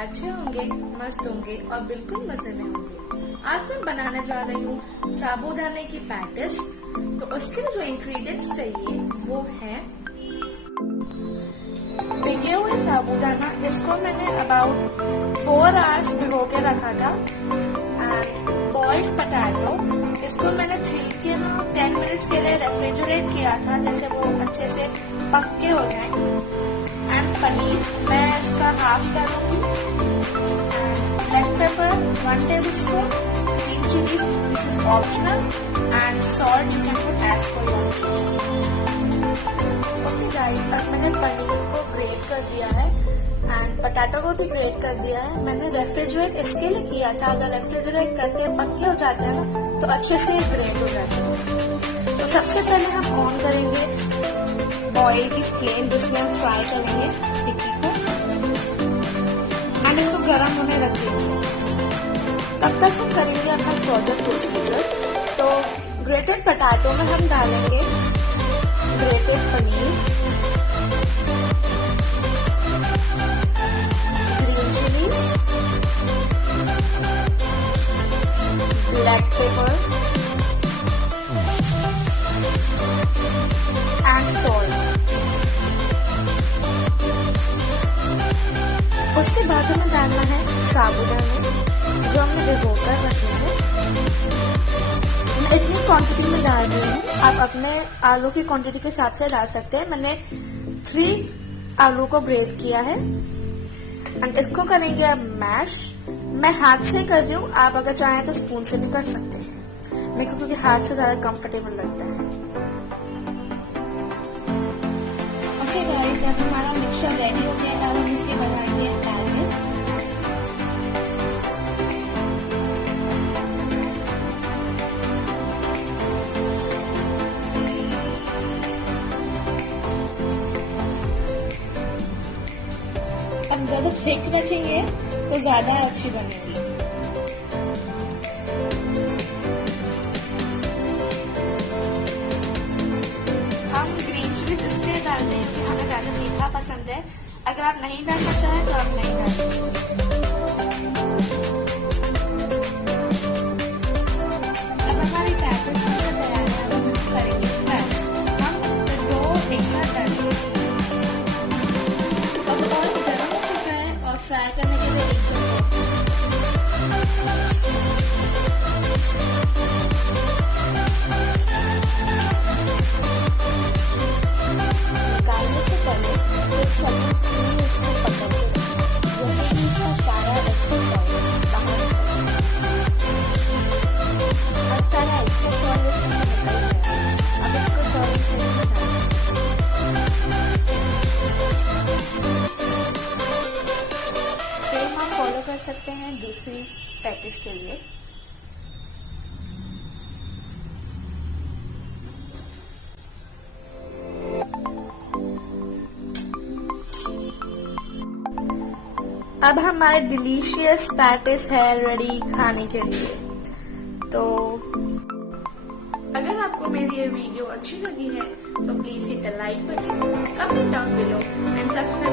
अच्छे होंगे, मस्त होंगे और बिल्कुल मजे में होंगे। आज मैं बनाने जा रही हूँ साबूदाने की पैटिस। तो उसके लिए जो इंग्रेडिएंट्स चाहिए वो है भिगे हुए साबूदाना। इसको मैंने अबाउट 4 आवर्स भिगो के रखा था। एंड बॉइल्ड पोटैटो, इसको मैंने छील के 10 मिनट्स के लिए रेफ्रिजरेट किया था, जैसे वो अच्छे से पक्के हो जाए। एंड पनीर मैं इसका हाफ करूँगी। Black pepper 1 tablespoon, green chillies this is optional, and salt you can put as per your taste. Okay guys, अब मैंने पनीर को ग्रेट कर दिया है एंड पोटैटो को भी ग्रेट कर दिया है। मैंने रेफ्रिजरेट इसके लिए किया था, अगर रेफ्रिजरेट करके पक्के हो जाते हैं ना तो अच्छे से ग्रेट हो जाते हैं। तो सबसे पहले हम ऑन करेंगे ऑयल की फ्लेम, जिसमें हम फ्राई करेंगे टिक्की को एंड इसको गर्म होने रख देंगे। तब तक हम करेंगे अपना फर्दर प्रोसीजर। तो ग्रेटेड पोटैटो में हम डालेंगे grated paneer, green chillies, black pepper and salt. उसके बाद हमें डालना है साबूदाने जो हमने भिगो कर रखे हैं। मैं इतनी क्वांटिटी में डाल रही हूँ, आप अपने आलू की क्वांटिटी के हिसाब से डाल सकते हैं। मैंने 3 आलू को ग्रेट किया है एंड इसको करेंगे अब मैश। मैं हाथ से कर रही हूँ, आप अगर चाहें तो स्पून से भी कर सकते हैं। मेरे को क्योंकि हाथ से ज्यादा कंफर्टेबल लगता है। ओके गाइस, अब हमारा मिक्सचर रेडी हो गया। अब हम इसके बनाएंगे पैटिस। अब ज्यादा थिक रखेंगे तो ज्यादा अच्छी बनेगी। हम ग्रीन चिलीज इसलिए डालते हैं कि हमें ज्यादा मीठा पसंद है। अगर आप नहीं डालना चाहें तो आप नहीं डालें। अब हमारी पैटिस तैयार है। अब हम इसको करेंगे फ्राई। हम 2 एक साथ डालेंगे। अब ऑयल गर्म हो चुका है और फ्राई करने के लिए निकालने से पहले एक सेकंड के लिए इसको पकड़ के जैसे कि इसका सारा एक्सेस ऑयल बाहर और सारा एक्सेस ऑयल इसमें निकल गया। अब इसको सर्विंग प्लेट में सेम हम फॉलो कर सकते हैं दूसरी पैटिस के लिए। अब हमारे डिलीशियस पैटिस है रेडी खाने के लिए। तो अगर आपको मेरी ये वीडियो अच्छी लगी है तो please hit the like button, comment down below and subscribe